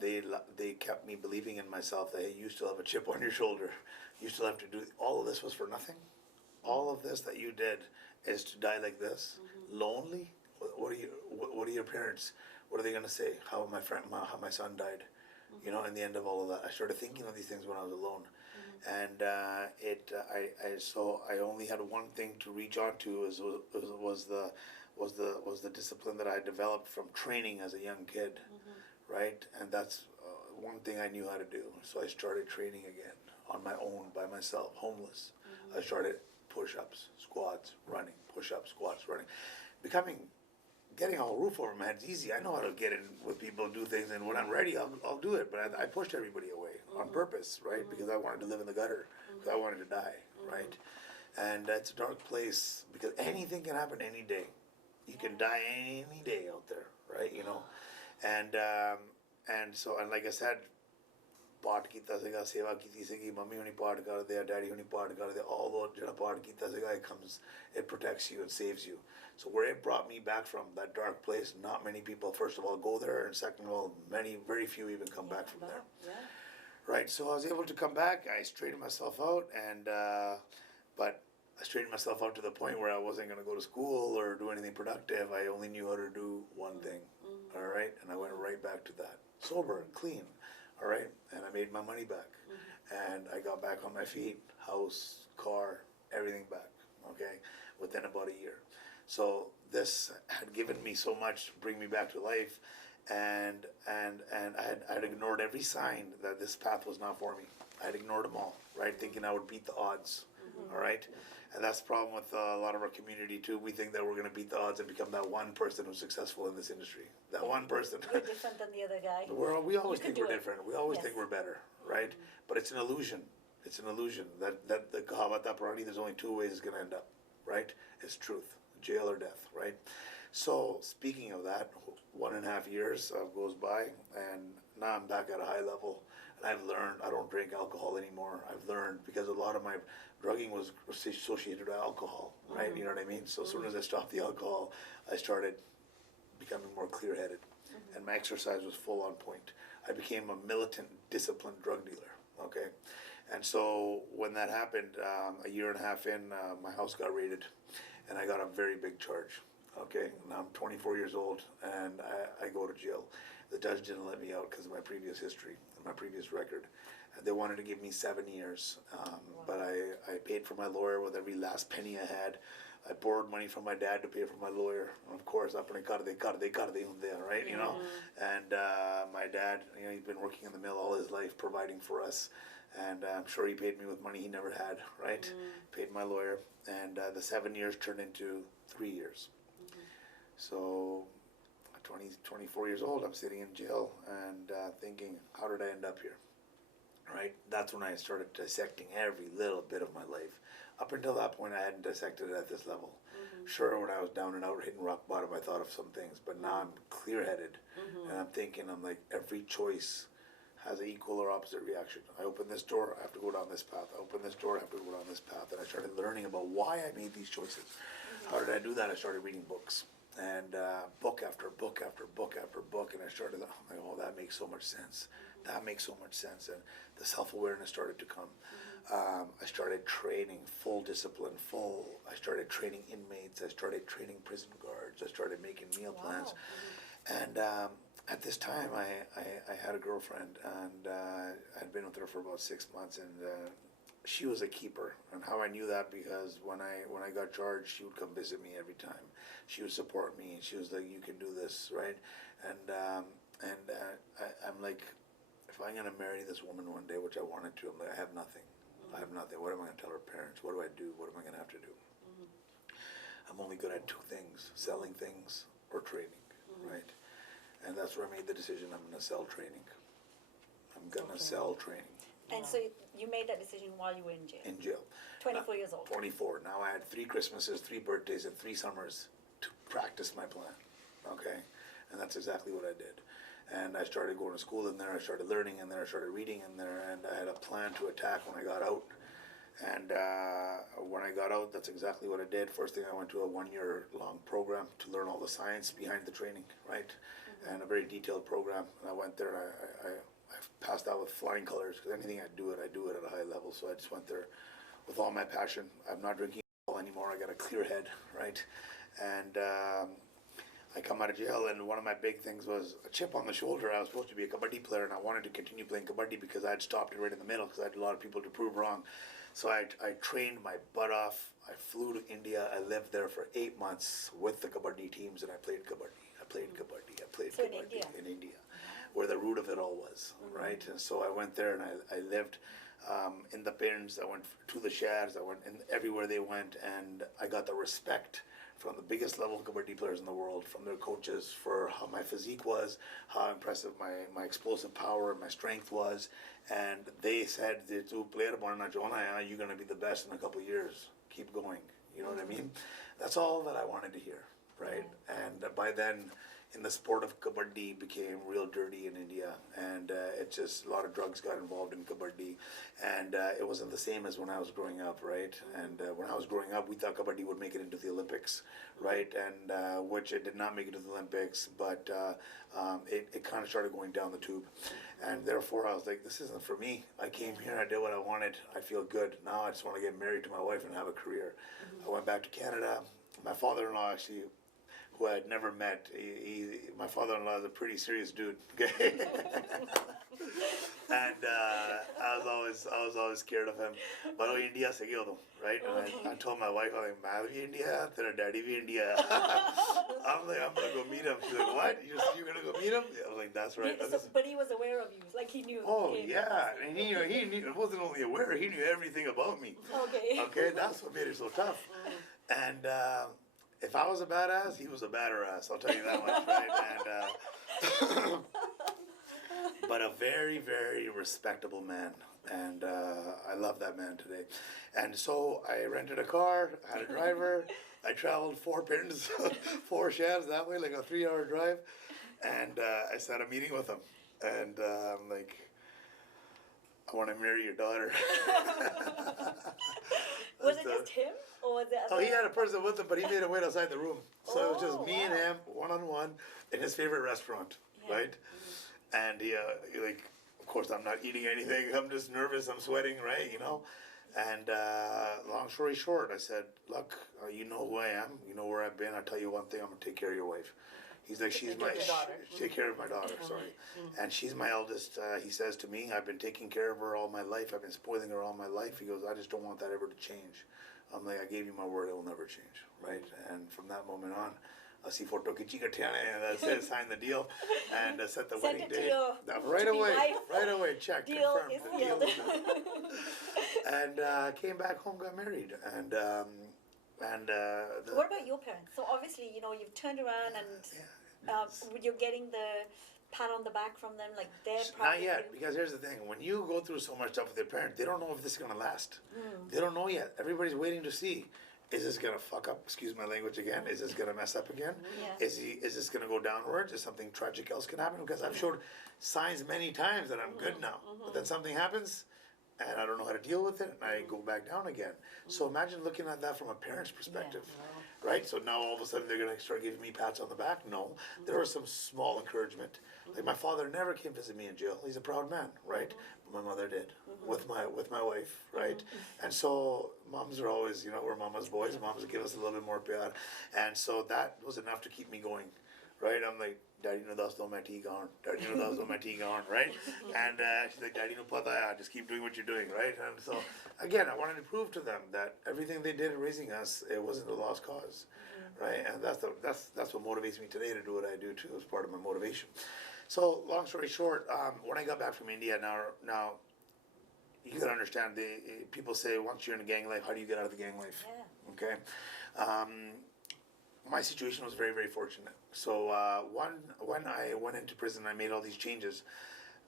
they kept me believing in myself that, hey, you still have a chip on your shoulder. You still have to do, all of this was for nothing. All of this that you did is to die like this, lonely. What are your parents? What are they going to say? How my son died? You know, in the end of all of that, I started thinking of these things when I was alone, and so I only had one thing to reach on to was the discipline that I developed from training as a young kid, right? And that's one thing I knew how to do. So I started training again on my own, by myself, homeless. I started push-ups, squats, running, push-ups, squats, running, getting a roof over my head is easy. I know how to get in with people and do things, and when I'm ready, I'll do it. But I pushed everybody away on purpose, right? Because I wanted to live in the gutter, because I wanted to die, right? And that's a dark place, because anything can happen any day. You can die any day out there, right? You know, and like I said, पाठ कीता सीगा, सेवा कीती सीगी, mummy हुनी पाठ करदे आ, daddy हुनी पाठ करदे, although जेड़ा पाठ कीता सीगा, it protects you and saves you. So where it brought me back from, that dark place, not many people, first of all, go there, and second of all, very few even come back from there. Yeah. Right, so I was able to come back, I straightened myself out, and but I straightened myself out to the point where I wasn't going to go to school or do anything productive. I only knew how to do one thing, all right? And I went right back to that, sober and clean. All right, and I made my money back, and I got back on my feet, house, car, everything back, okay, within about a year. So this had given me so much to bring me back to life, and I had ignored every sign that this path was not for me. I had ignored them all, right, thinking I would beat the odds. All right, and that's the problem with a lot of our community too. We think that we're going to beat the odds and become that one person who's successful in this industry. That one person. You're different than the other guy. We always think we're different. We always Yes. think we're better, right? But it's an illusion. It's an illusion. That the Kahavata Purani, there's only two ways it's going to end up, right? It's truth, jail or death, right? So speaking of that, 1.5 years goes by, and now I'm back at a high level, and I've learned I don't drink alcohol anymore. I've learned, because a lot of my drugging was associated with alcohol, right? You know what I mean? So as soon as I stopped the alcohol, I started becoming more clear-headed, and my exercise was full on point. I became a militant, disciplined drug dealer, okay? And so when that happened, 1.5 years in, my house got raided, and I got a very big charge. Okay, now I'm 24 years old, and I go to jail. The judge didn't let me out because of my previous history and my previous record. And they wanted to give me 7 years, but I paid for my lawyer with every last penny I had. I borrowed money from my dad to pay for my lawyer. And of course, apne karde hunde, right? You know, and my dad, you know, he's been working in the mill all his life, providing for us. And I'm sure he paid me with money he never had, right? Paid my lawyer, and the 7 years turned into 3 years. So, 24 years old, I'm sitting in jail and thinking, how did I end up here? Right? That's when I started dissecting every little bit of my life. Up until that point, I hadn't dissected it at this level. Sure, when I was down and out, hitting rock bottom, I thought of some things, but now I'm clear-headed, and I'm thinking, I'm like, every choice has an equal or opposite reaction. I open this door, I have to go down this path. I open this door, I have to go down this path. And I started learning about why I made these choices. How did I do that? I started reading books. And book after book after book after book. And I started, I'm like, oh, that makes so much sense. That makes so much sense. And the self-awareness started to come. I started training, full discipline, I started training inmates. I started training prison guards. I started making meal plans. And at this time, I had a girlfriend, and I'd been with her for about 6 months, and she was a keeper. And how I knew that, because when I got charged, she would come visit me every time. She would support me, and she was like, "You can do this," right? And I'm like, if I'm gonna marry this woman one day, which I wanted to, I'm like, I have nothing. I have nothing. What am I gonna tell her parents? What do I do? What am I gonna have to do? I'm only good at 2 things: selling things or training, right? And that's where I made the decision, I'm going to sell training. I'm going to sell training. And so you made that decision while you were in jail? In jail. 24 years old? 24. Now I had 3 Christmases, 3 birthdays, and 3 summers to practice my plan, okay? And that's exactly what I did. And I started going to school in there, I started learning in there, I started reading in there, and I had a plan to attack when I got out. And when I got out, that's exactly what I did. First thing, I went to a 1-year long program to learn all the science behind the training, right? and a very detailed program. And I went there and I passed out with flying colors because anything I do it at a high level. So I just went there with all my passion. I'm not drinking alcohol anymore. I got a clear head, right? And I come out of jail, and one of my big things was a chip on the shoulder. I was supposed to be a kabaddi player, and I wanted to continue playing kabaddi because I had stopped it right in the middle because I had a lot of people to prove wrong. So I trained my butt off. I flew to India. I lived there for 8 months with the kabaddi teams, and I played kabaddi. I played So in kabaddi India? in India, where the root of it all was, right? And so I went there, and I lived in the pins. I went to the shahrs. I went in everywhere they went, and I got the respect from the biggest level of kabaddi players in the world, from their coaches, for how my physique was, how impressive my explosive power and my strength was. And they said, "Tu player banna chahna hai, you're going to be the best in a couple of years. Keep going." You know what I mean? That's all that I wanted to hear, right? And by then, in the sport of kabaddi became real dirty in India, and it's just a lot of drugs got involved in kabaddi, and it wasn't the same as when I was growing up, right? And when I was growing up, we thought kabaddi would make it into the Olympics, right? And which it did not make it to the Olympics, but it kind of started going down the tube, and therefore I was like, this isn't for me. I came here, I did what I wanted, I feel good. Now I just want to get married to my wife and have a career. I went back to Canada. My father-in-law actually, who I had never met. My father-in-law is a pretty serious dude. Okay, and I was always scared of him. But India se gaya, right? And I told my wife, I'm like, "Main bhi India, tera daddy bhi India." I'm like, I'm gonna go meet him. She's like, "What? You're gonna go meet him?" I was like, "That's right." But he was aware of you, like he knew. Oh yeah, and he knew. He wasn't only aware; he knew everything about me. Okay. Okay, that's what made it so tough. And if I was a badass, he was a badder ass. I'll tell you that much, right? And but a very, very respectable man, and I love that man today. And so I rented a car, had a driver. I traveled 4 pins, 4 shafts that way, like a 3-hour drive, and I set a meeting with him, and I'm like, "I want to marry your daughter." Was it just him, or was it? Oh, he had a person with him, but he made him wait outside the room. So it was just me and wow. him, one-on-one, in his favorite restaurant, right? And he, like, of course, I'm not eating anything. I'm just nervous. I'm sweating, right? You know. And long story short, I said, "Look, you know who I am. You know where I've been. I'll tell you one thing. I'm gonna take care of your wife." He's like, "She's my take care of my daughter." Sorry, and she's my eldest. He says to me, "I've been taking care of her all my life. I've been spoiling her all my life." He goes, "I just don't want that ever to change." I'm like, "I gave you my word. It will never change." Right? And from that moment on, ਅਸੀਂ photo ਖਿੱਚੀ ਇਕੱਠਿਆਂ ਨੇ, and that's it, signed the deal and set the wedding date. Right away, check, Deal confirmed. is The deal sealed. was done. And came back home, got married, and What about your parents? So obviously, you know, you've turned around and you're getting the pat on the back from them, like they're proud not of yet, you. because here's the thing: when you go through so much stuff with your parents, they don't know if this is gonna last. They don't know yet. Everybody's waiting to see. Is this gonna fuck up? Excuse my language again. Is this gonna mess up again? Yeah. Is this gonna go downwards? Is something tragic else can happen? Because I've showed signs many times that I'm good now, but then something happens, and I don't know how to deal with it, and I go back down again. So imagine looking at that from a parent's perspective, right? So now all of a sudden they're gonna start giving me pats on the back. No, there was some small encouragement. Like my father never came visit me in jail. He's a proud man, right? But my mother did with my wife, right? And so moms are always, you know, we're mama's boys. Moms give us a little bit more pyar, and so that was enough to keep me going, right? I'm like, "Daddy no das do main theek aun. Daddy no das do main theek aun," right? And she's like, "Daddy no pata hai, just keep doing what you're doing," right? And so again, I wanted to prove to them that everything they did in raising us, it wasn't a lost cause, right? And that's what motivates me today to do what I do too, as part of my motivation. So long story short, when I got back from India, now you gotta understand, people say once you're in a gang life, how do you get out of the gang life? Yeah. Okay. My situation was very, very fortunate. So when I went into prison, I made all these changes.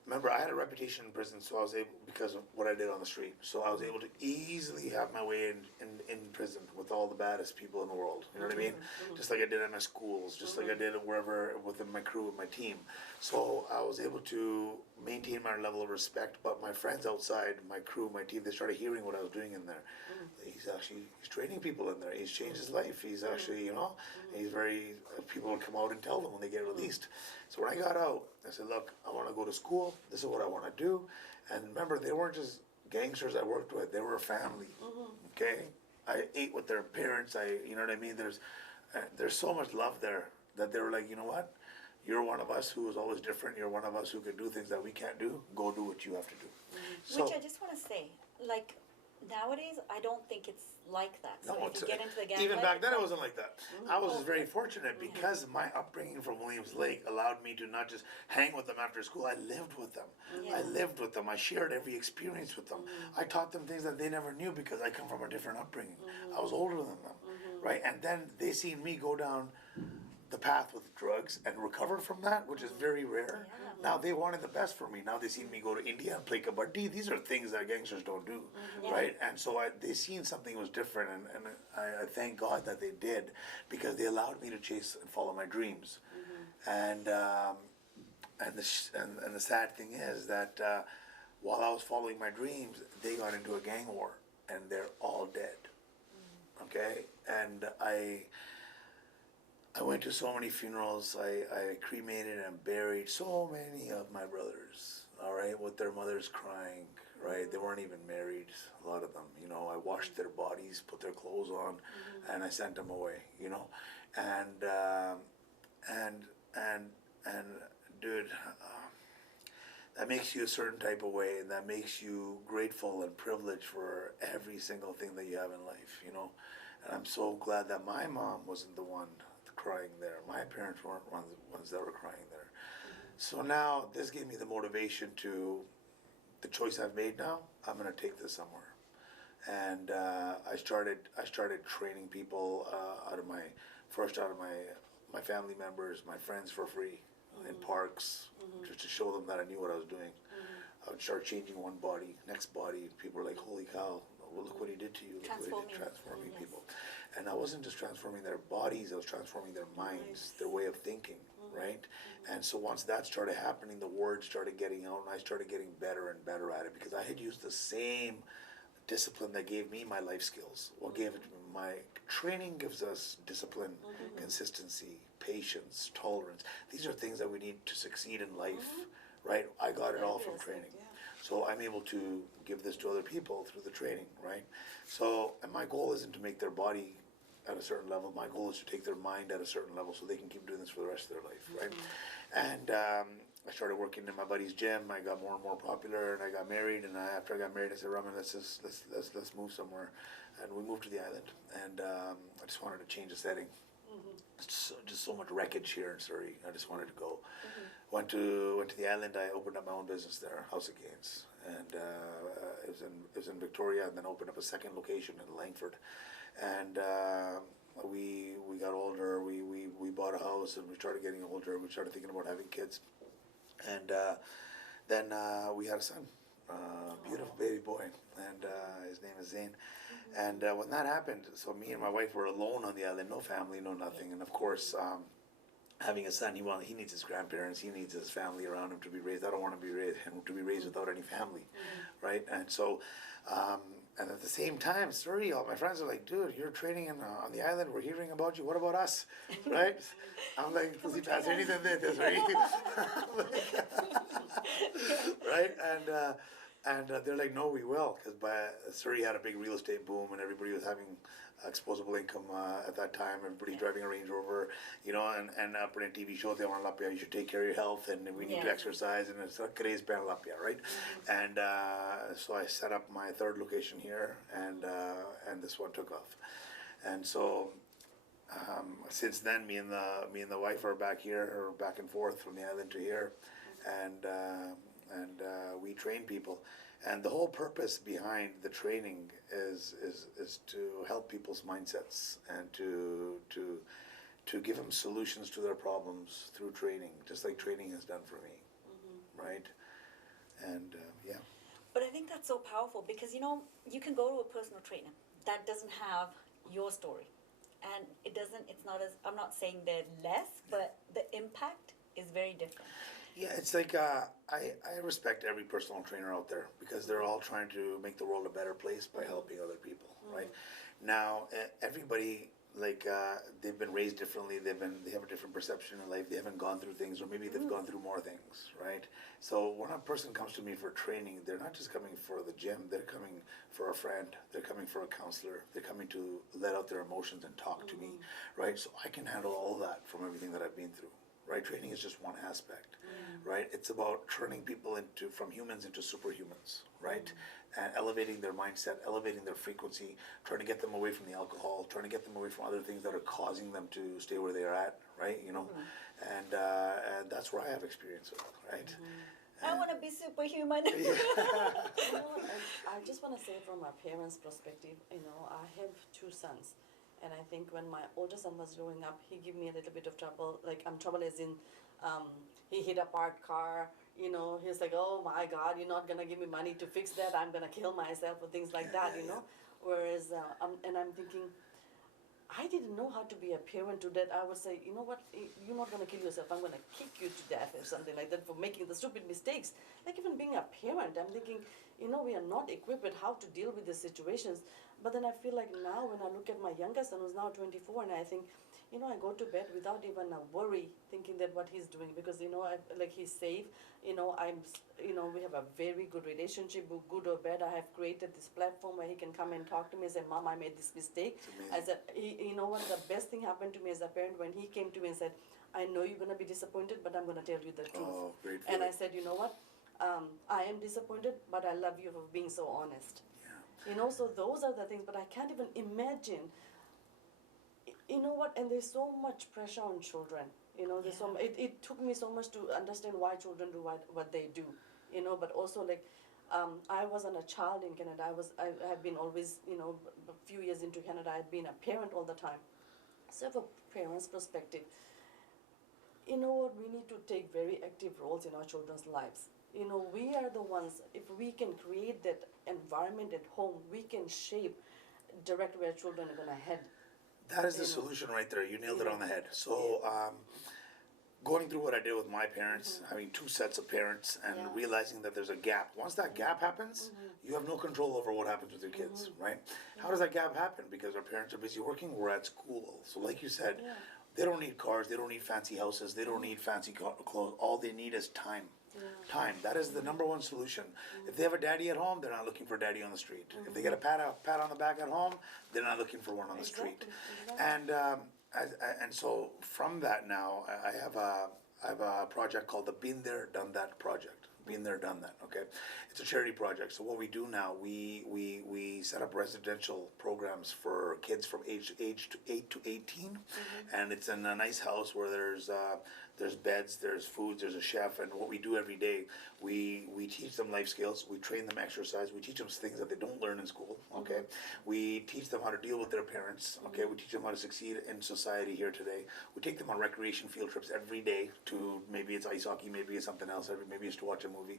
Remember, I had a reputation in prison, so I was able, because of what I did on the street, so I was able to easily have my way in prison with all the baddest people in the world. You know what I mean? Just like I did at my schools, just like I did wherever within my crew and my team. So I was able to maintain my level of respect, but my friends outside, my crew, my team, they started hearing what I was doing in there. They he's training people in there. He's changed his life. He's actually, he's very, people will come out and tell them when they get released. So when I got out, I said, look, I want to go to school. This is what I want to do. And remember, they weren't just gangsters I worked with. They were a family. Okay? I ate with their parents. You know what I mean? There's so much love there that they were like, you know what? You're one of us who is always different. You're one of us who can do things that we can't do. Go do what you have to do. So, Which I just want to say, like, nowadays, I don't think it's like that. So no, if you get into the gang even life, back then it wasn't like that. I was Oh, very fortunate because my upbringing from Williams Lake allowed me to not just hang with them after school. I lived with them. Yeah. I lived with them. I shared every experience with them. I taught them things that they never knew because I come from a different upbringing. I was older than them, right? And then they seen me go down the path with drugs and recover from that, which is very rare. Yeah. Now they wanted the best for me. Now they seen me go to India and play kabaddi. These are things that gangsters don't do, right? And so they seen something was different, and I thank God that they did, because they allowed me to chase and follow my dreams. And the sad thing is that while I was following my dreams, they got into a gang war, and they're all dead. Okay, and I went to so many funerals. I cremated and buried so many of my brothers, all right, with their mothers crying, right? They weren't even married, a lot of them, I washed their bodies, put their clothes on, and I sent them away, and dude, that makes you a certain type of way, and that makes you grateful and privileged for every single thing that you have in life, and I'm so glad that my mom wasn't the one crying there. My parents weren't ones that were crying there. So now this gave me the motivation to the choice I've made now. I'm going to take this somewhere, and I started training people out of my family members, my friends, for free in parks, just to show them that I knew what I was doing. I would start changing one body, next body. People were like, "Holy cow! Well, look what he did to you! Look what he did, transforming people." And I wasn't just transforming their bodies, I was transforming their minds, their way of thinking, right? And so once that started happening, the word started getting out, and I started getting better and better at it, because I had used the same discipline that gave me my life skills. What gave it to me? My training gives us discipline, consistency, patience, tolerance. These are things that we need to succeed in life, right? I got it all from training. So I'm able to give this to other people through the training, right? So, and my goal isn't to make their body at a certain level. My goal is to take their mind at a certain level so they can keep doing this for the rest of their life, right? And I started working in my buddy's gym. I got more and more popular, and I got married. And after I got married, I said, "Raman, let's move somewhere." And we moved to the island. And I just wanted to change the setting. Just so much wreckage here in Surrey. I just wanted to go. Went to the island. I opened up my own business there, House of Gains, and it was in Victoria, and then opened up a second location in Langford. And we got older. We bought a house, and we started getting older. We started thinking about having kids, and then we had a son, beautiful baby boy, and his name is Zane. And when that happened, so me and my wife were alone on the island, no family, no nothing, and of course, having a son, he needs his grandparents, he needs his family around him to be raised. I don't want to be raised without any family, right? And so, and at the same time, Surrey, all my friends are like, "Dude, you're training on the island. We're hearing about you. What about us?" Right? I'm like, "Does he pass anything like this, right?" Right? And they're like, "No, we will," because Surrey had a big real estate boom, and everybody was having exposable income at that time. Everybody driving a Range Rover, and putting TV shows. They want Lapia. You should take care of your health, and we need to exercise, and it's a craze band Lapia, right? And so I set up my third location here, and this one took off. And so since then, me and the wife are back here, or back and forth from the island to here, and we train people. And the whole purpose behind the training is to help people's mindsets, and to give them solutions to their problems through training, just like training has done for me, right? And yeah. But I think that's so powerful, because you can go to a personal trainer that doesn't have your story, and it's not as, I'm not saying they're less, but the impact is very different. Yeah, it's like I respect every personal trainer out there, because they're all trying to make the world a better place by helping other people. right? Now, everybody, like, they've been raised differently, they have a different perception in life, they haven't gone through things, or maybe they've gone through more things, right? So when a person comes to me for training, they're not just coming for the gym, they're coming for a friend, they're coming for a counselor, they're coming to let out their emotions and talk to me, right? So I can handle all that from everything that I've been through, right? Training is just one aspect, right? It's about turning people from humans into superhumans, right? And elevating their mindset, elevating their frequency, trying to get them away from the alcohol, trying to get them away from other things that are causing them to stay where they are at, right? You know, and that's where I have experience with, right? I want to be superhuman. You know, and I just want to say from a parent's perspective, you know, I have two sons. And I think when my older son was growing up, he gave me a little bit of trouble. Like, trouble as in, he hit a parked car. You know, he's like, oh my God, you're not gonna give me money to fix that. I'm gonna kill myself or things like that. You know, whereas, and I'm thinking, I didn't know how to be a parent to that. I would say, you know what, you're not gonna kill yourself. I'm gonna kick you to death or something like that for making the stupid mistakes. Like, even being a parent, I'm thinking, you know, we are not equipped with how to deal with the situations. But then I feel like now when I look at my younger son who's now 24, and I think, you know, I go to bed without even a worry, thinking that what he's doing, because, you know, like, he's safe. You know, you know, we have a very good relationship, good or bad. I have created this platform where he can come and talk to me and say, Mom, I made this mistake. I said, you know what, the best thing happened to me as a parent when he came to me and said, I know you're going to be disappointed, but I'm going to tell you the truth. Oh, great and I feeling. said, you know what, I am disappointed, but I love you for being so honest. You know, so those are the things, but I can't even imagine. You know what? And there's so much pressure on children. You know, there's it took me so much to understand why children do what they do. You know, but also, like, I wasn't a child in Canada. I have been always, you know, a few years into Canada, I had been a parent all the time. So from a parent's perspective, you know what, we need to take very active roles in our children's lives. You know, we are the ones, if we can create that environment at home, we can shape, direct where children are going to head. That is the solution right there. You nailed it on the head. So, going through what I did with my parents, having two sets of parents, and realizing that there's a gap. Once that gap happens, you have no control over what happens with your kids, right? How does that gap happen? Because our parents are busy working, we're at school. So, like you said, they don't need cars, they don't need fancy houses, they don't need fancy clothes. All they need is time. Time. That is the number one solution. If they have a daddy at home, they're not looking for daddy on the street. If they get a pat on the back at home, they're not looking for one on the street. And so from that now, I have a project called the Been There Done That project. Been there, done that. Okay, it's a charity project. So what we do now, we set up residential programs for kids from age to 8 to 18, and it's in a nice house where there's beds, there's food, there's a chef, and what we do every day, we teach them life skills, we train them exercise, we teach them things that they don't learn in school. Okay, we teach them how to deal with their parents. Okay, we teach them how to succeed in society here today. We take them on recreation field trips every day to, maybe it's ice hockey, maybe it's something else, maybe it's to watch a movie.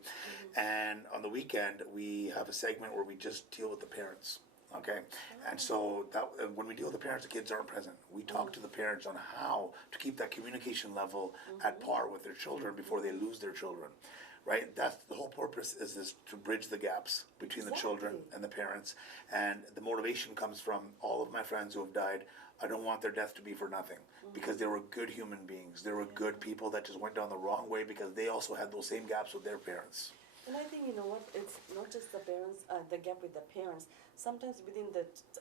And on the weekend, we have a segment where we just deal with the parents. Okay, and so that when we deal with the parents, the kids aren't present. We talk to the parents on how to keep that communication level at par with their children before they lose their children. Right, that's the whole purpose, is this, to bridge the gaps between the children and the parents. And the motivation comes from all of my friends who have died. I don't want their death to be for nothing, because they were good human beings. They were good people that just went down the wrong way because they also had those same gaps with their parents. And I think, you know what, it's not just the parents, the gap with the parents. Sometimes within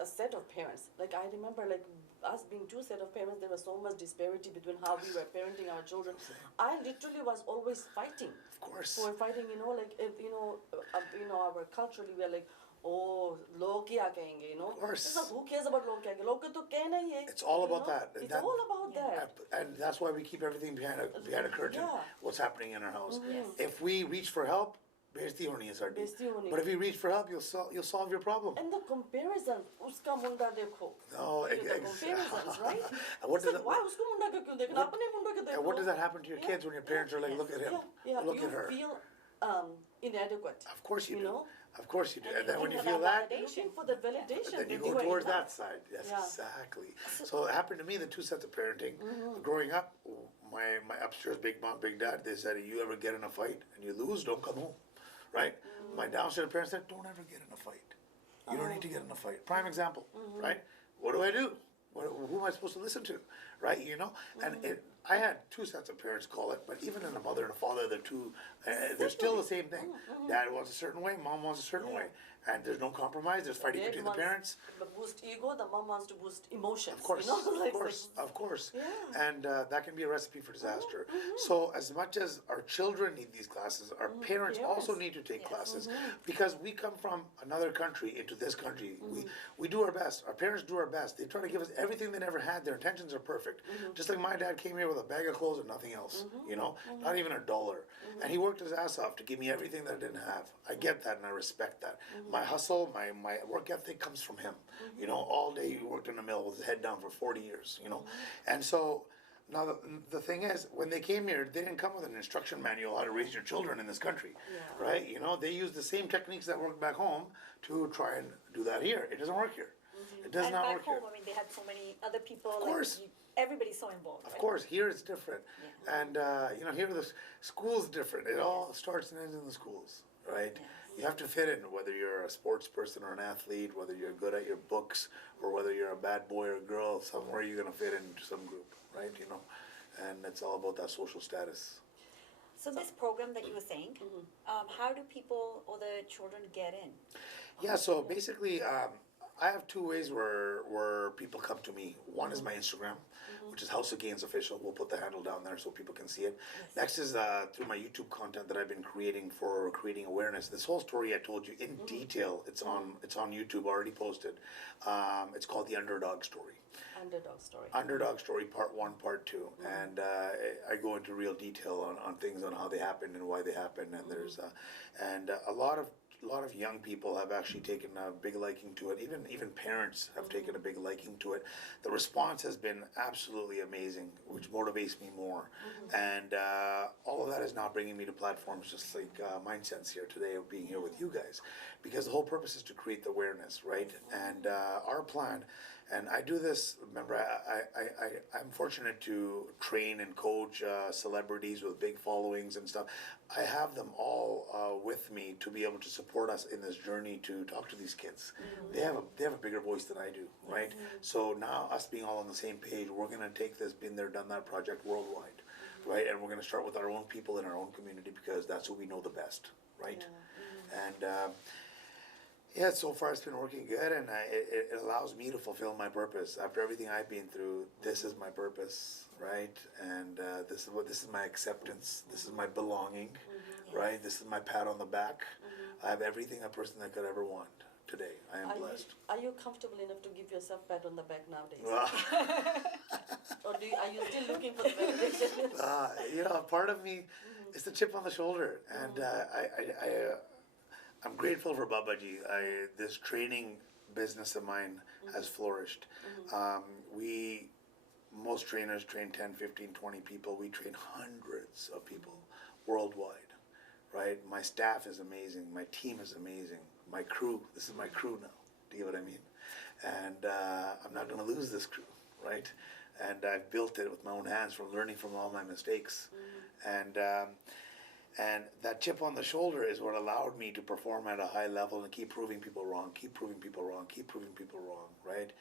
a set of parents, like I remember, like us being two set of parents, there was so much disparity between how we were parenting our children. I literally was always fighting. Of course. For fighting, you know, like, our culturally, we are like, oh, log kya kahenge, you know? Of course. It's like, who cares about log kya kahenge? Log ko to kehna hi hai. It's all about that. It's all about that. And that's why we keep everything behind a curtain. What's happening in our house? Yes. If we reach for help, बेइज्जती होनी है साडी. बेइज्जती होनी. But if you reach for help, you'll solve your problem. And the comparison, uska munda dekho. No, the comparisons, right? What does that? Why usko munda ko kyun dekhna? Apne munda ko dekho. What does that happen to your kids when your parents are like, look at him, look at her? You feel inadequate. Of course you do. know? Of course you do. And then when you for feel that that, Looking for that validation. then you that go are towards enough. that side. Yes, Yeah. exactly. So it happened to me, the two sets of parenting. Growing up, my upstairs big mom, big dad, they said, if you ever get in a fight and you lose, don't come home. Right? My downstairs parents said, don't ever get in a fight. You don't need to get in a fight. Prime example, right? What do I do? Who am I supposed to listen to, right? You know, and I had two sets of parents call it, but even in a mother and a father, they're still the same thing. Dad wants a certain way, mom wants a certain way, and there's no compromise. There's fighting Dad between the wants parents. to boost ego, the mom wants to boost emotions. Of course, you know? of course, of course. Yeah. And that can be a recipe for disaster. So as much as our children need these classes, our parents also need to take classes because we come from another country into this country. We do our best. Our parents do our best. They try to give us everything they never had. Their intentions are perfect. Just like my dad came here with a bag of clothes and nothing else, you know, not even $1. And he worked his ass off to give me everything that I didn't have. I get that and I respect that. My hustle, my work ethic comes from him. You know, all day he worked in a mill with his head down for 40 years, you know. And so now the thing is, when they came here, they didn't come with an instruction manual how to raise your children in this country, right? You know, they use the same techniques that work back home to try and do that here. It doesn't work here. It does And not back work home, here. I mean, they had so many other people. Of course. Everybody's so involved. Of right? course, here it's different. And, you know, here the school's different. It all starts and ends in the schools, right? You have to fit in, whether you're a sports person or an athlete, whether you're good at your books, or whether you're a bad boy or girl, somewhere you're going to fit into some group, right? You know, and it's all about that social status. So this program that you were saying, how do people or the children get in? Yeah, so basically, I have two ways where people come to me. One is my Instagram, which is House of Gains Official. We'll put the handle down there so people can see it. Next is through my YouTube content that I've been creating for creating awareness. This whole story I told you in detail. It's on YouTube, already posted. It's called The Underdog Story. Underdog story. Underdog Story Part 1, Part 2. And I go into real detail on things, on how they happened and why they happened. And there's a lot of young people have actually taken a big liking to it. Even parents have taken a big liking to it. The response has been absolutely amazing, which motivates me more. And all of that is now bringing me to platforms just like MindSense here today, of being here with you guys, because the whole purpose is to create the awareness, right? And our plan. And I do this, remember, I'm fortunate to train and coach celebrities with big followings and stuff. I have them all with me to be able to support us in this journey to talk to these kids. They have a bigger voice than I do, right? So now, us being all on the same page, we're going to take this Been There, Done That project worldwide, right? And we're going to start with our own people in our own community, because that's who we know the best, right? And yeah, so far it's been working good, and it allows me to fulfill my purpose. After everything I've been through, this is my purpose, right? And this is my acceptance. This is my belonging, right? This is my pat on the back. I have everything a person that could ever want today. I am blessed. Are you comfortable enough to give yourself a pat on the back nowadays? Or are you still looking for the validation? You know, part of me is the chip on the shoulder, and I'm grateful for Babaji. This training business of mine has flourished. Most trainers train 10, 15, 20 people. We train hundreds of people worldwide, right? My staff is amazing. My team is amazing. My crew, this is my crew now. Do you get what I mean? And I'm not going to lose this crew, right? And I've built it with my own hands from learning from all my mistakes. And that chip on the shoulder is what allowed me to perform at a high level and keep proving people wrong, keep proving people wrong, keep proving people wrong, right?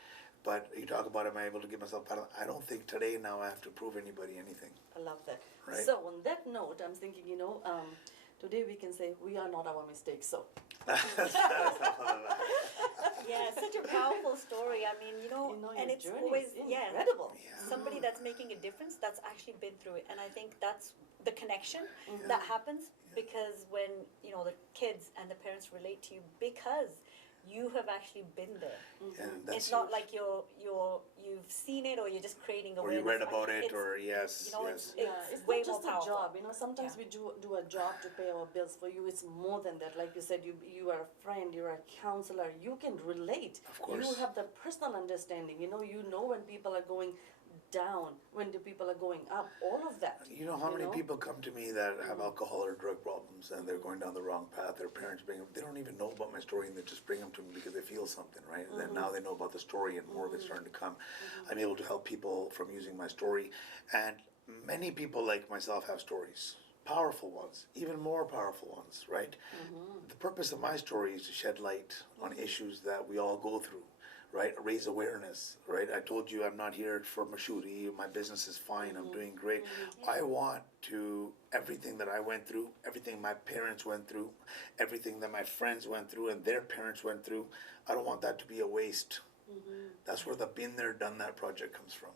But you talk about, am I able to give myself a pat? I don't think today now I have to prove anybody anything. I love that. Right. So on that note, I'm thinking, today we can say we are not our mistakes. So. Yeah, such a powerful story. I mean, and your it's journey always is incredible. somebody that's making a difference that's actually been through it, and I think that's the connection that happens because when the kids and the parents relate to you because you have actually been there. It's not like you've seen it or you're just creating or awareness. you read about it, It's, or yes. It's way not just more a powerful. job. Sometimes we do a job to pay our bills. For you, it's more than that. Like you said, you are a friend, you're a counselor. You can relate. Of course. You have the personal understanding. You know when people are going down, when the people are going up, all of that. You know how many people come to me that have alcohol or drug problems and they're going down the wrong path. Their parents bring them, they don't even know about my story, and they just bring them to me because they feel something, right? And then now they know about the story and more of it's starting to come. I'm able to help people from using my story, and many people like myself have stories, powerful ones, even more powerful ones, right? The purpose of my story is to shed light on issues that we all go through, right? Raise awareness, right? I told you I'm not here for Mashuri, my business is fine, I'm doing great. I want to, everything that I went through, everything my parents went through, everything that my friends went through and their parents went through, I don't want that to be a waste. That's where the Been There, Done That project comes from,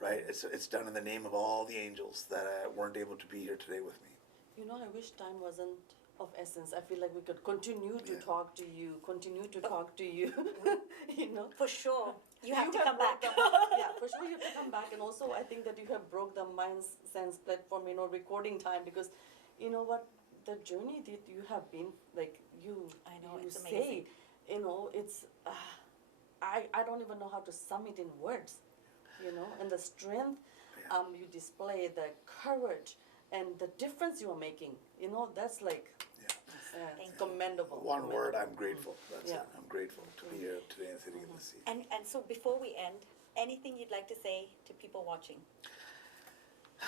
right? It's done in the name of all the angels that weren't able to be here today with me. You know, I wish time wasn't of essence. I feel like we could continue to talk to you, you know. For sure. You have to come broke back. Yeah, for sure you have to come back. And also, I think that you have broke the MindSense platform, you know, recording time, because, you know what, the journey that you have been, like, I know, you it's say, amazing. you know, it's, I don't even know how to sum it in words, you know, and the strength you display, the courage, and the difference you are making, you know, that's like, it's commendable. One word, I'm grateful. That's Yeah. it. I'm grateful to be here today and sitting in the seat. And so before we end, anything you'd like to say to people watching?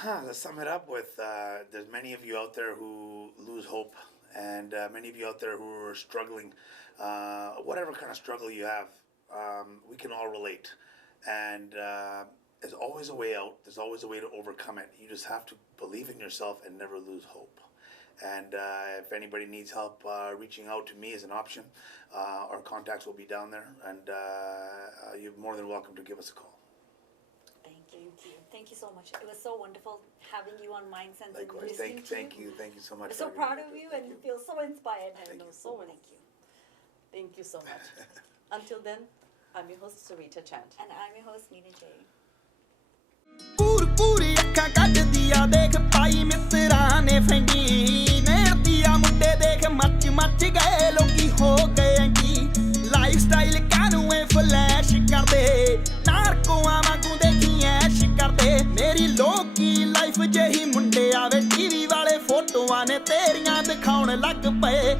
Let's sum it up with, there's many of you out there who lose hope, and many of you out there who are struggling, whatever kind of struggle you have, we can all relate. And there's always a way out. There's always a way to overcome it. You just have to believe in yourself and never lose hope. And if anybody needs help reaching out to me is an option, our contacts will be down there, and you're more than welcome to give us a call. Thank you so much. It was so wonderful having you on MindSense. Likewise. And Thank you so much. I'm so proud of you and feel so inspired. Thank you so much. Until then, I'm your host, Sarita Chand. And I'm your host, Neena J. ਪੂਰੀ ਅੱਖਾਂ ਕੱਢਦੀਆਂ ਦੇਖ ਪਾਈ ਮਿੱਤਰਾਂ ਨੇ ਫੈਂਗੀ ਨੇੜਤੀਆ ਮੁੰਡੇ ਦੇਖ ਮੱਚ ਗਏ ਲੋਕੀ ਹੋ ਗਏ ਐਂਗੀ ਲਾਈਫ ਸਟਾਈਲ ਕਾਨੂੰ ਐ ਫਲੈਸ਼ ਕਰਦੇ ਨਾਰਕੋਆਂ ਵਾਂਗੂ ਦੇਖੀ ਐਸ਼ ਕਰਦੇ ਮੇਰੀ ਲੋਕੀ ਲਾਈਫ ਜਿਹੀ ਮੁੰਡੇ ਆਵੇ ਟੀਵੀ ਵਾਲੇ ਫੋਟੋਆਂ ਨੇ ਤੇਰੀਆਂ ਦਿਖਾਉਣ ਲੱਗ ਪਏ